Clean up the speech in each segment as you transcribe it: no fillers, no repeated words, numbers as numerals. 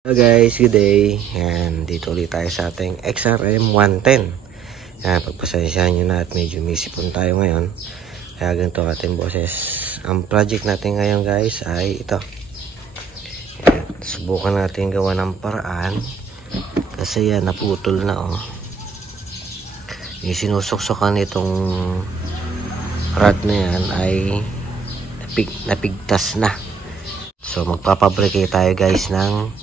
Hello guys, good day. Yan, dito ulit tayo sa ating XRM 110. Yan, pagpasensyahan nyo na at medyo may sipon tayo ngayon. Kaya ganito ating boses. Ang project natin ngayon guys ay ito. Yan, subukan natin gawa ng paraan. Kasi yan, naputol na oh. Yung sinusuksukan itong rod na yan ay napigtas na. So magpapabricate tayo guys ng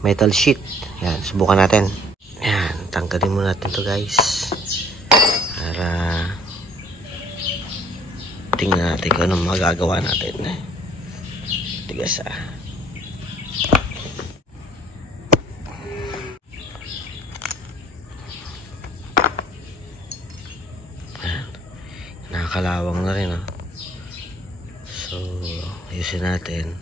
metal sheet. Yan, subukan natin. Yan, tanggalin muna natin to guys. Para tingnan natin kung anong magagawa natin. Tigas ah. Yan, nakakalawang na rin ah. So, ayusin natin.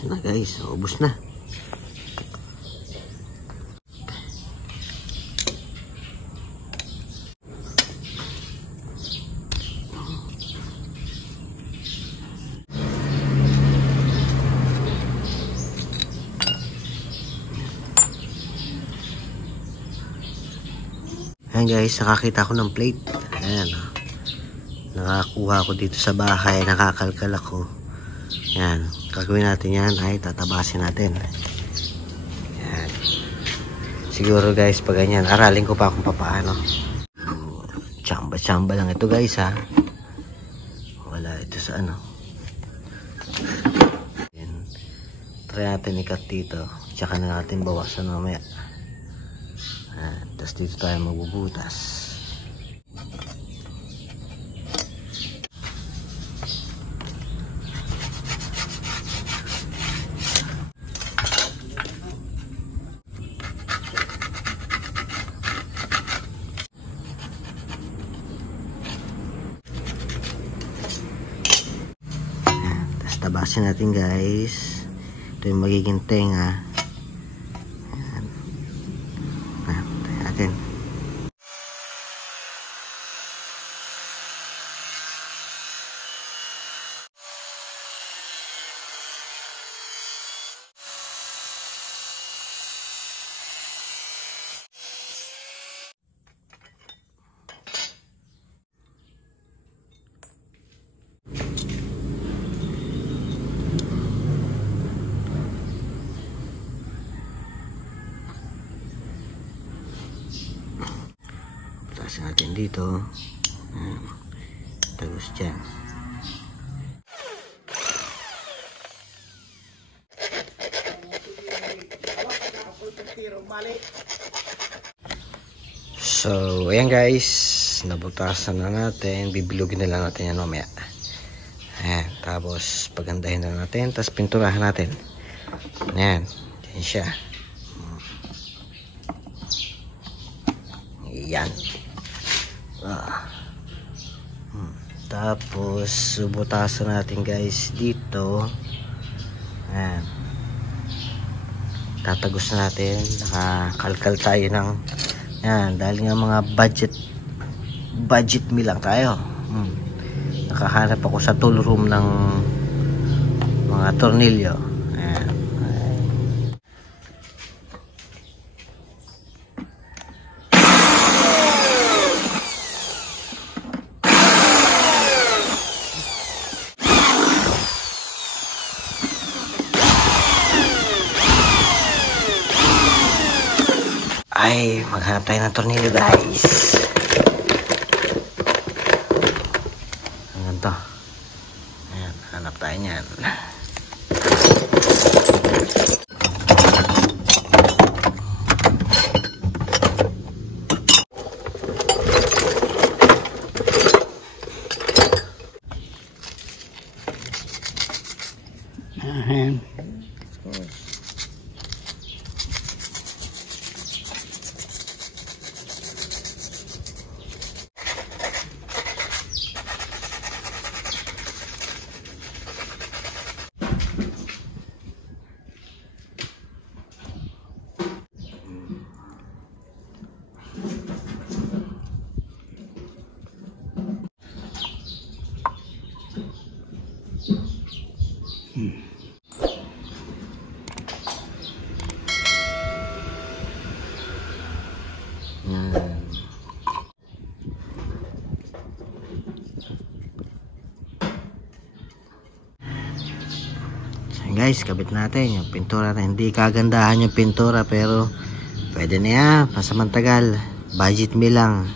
Na guys, ubos na. Ayan guys, nakakita ko ng plate. Ayan, nakakuha ko dito sa bahay, nakakalkal ako. Yan, gagawin natin yan ay tatabasin natin. Yan. Siguro guys, pag ganyan, aralin ko pa kung paano. Tsamba-tsamba lang ito guys ha. Wala ito sa ano. Yan. Try natin ikat dito. Tsaka na natin bawasan mamaya. Tapos dito tayo magbubutas. Tabasin natin guys. Ito yung magiging tenga. Ayan. Tayo natin. Taas natin dito. Tagos dyan. So, ayan guys. Nabutasan na natin. Bibilugin na lang natin yan mamaya. Ayan. Tapos, pagandahin na natin. Tapos, pinturahan natin. Ayan. Yan siya. Ayan. Tapos subutasan natin guys dito. Ayan. Tatagos natin. Nakakalkal tayo ng yan, dahil nga mga budget meal lang tayo. Nakahanap ako sa tool room ng mga tornilyo. Ayan. Ay, maghanap tayo ng tornilyo guys. Ang ganito. Ayan, hanap tayo niyan. Ayan. Guys, kabit natin yung pintura na hindi kagandahan yung pintura pero pwede na yan, pasamantagal, budget me lang.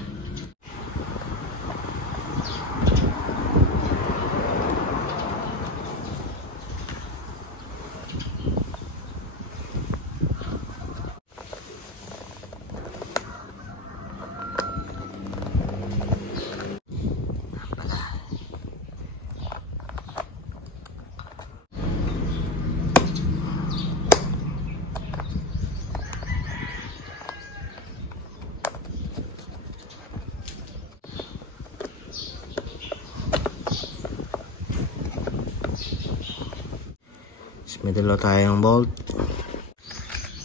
May dalawa tayong bolt,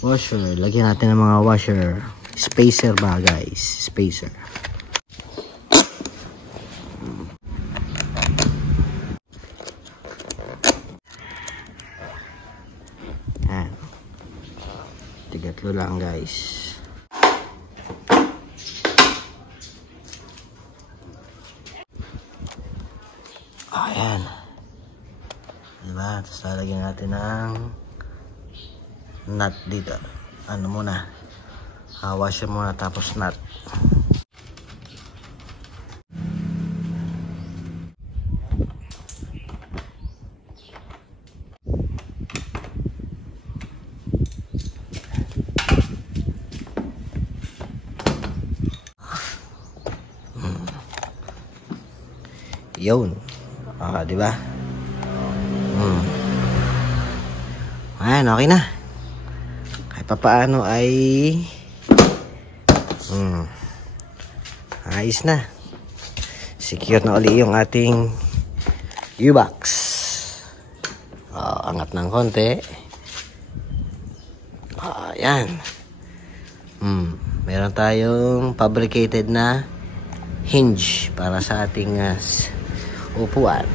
washer, lagyan natin ng mga washer, spacer ba guys, spacer. Yan, tigatlo lang guys. Ayan. Diba? Tapos lalagyan natin ng nut dito. Ano muna? Washer muna tapos nut. Yun. Diba? Ayan, okay na. Kahit papaano ay ayos na. Secure na uli yung ating U-box. Angat ng konti. Ayan. Meron tayong fabricated na hinge para sa ating upuan.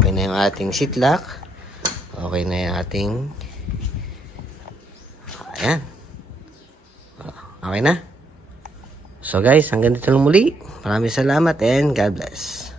Okay na yung ating seat lock. Okay na yung ating ayan. Okay na. So guys, hanggang dito lang muli. Maraming salamat and God bless.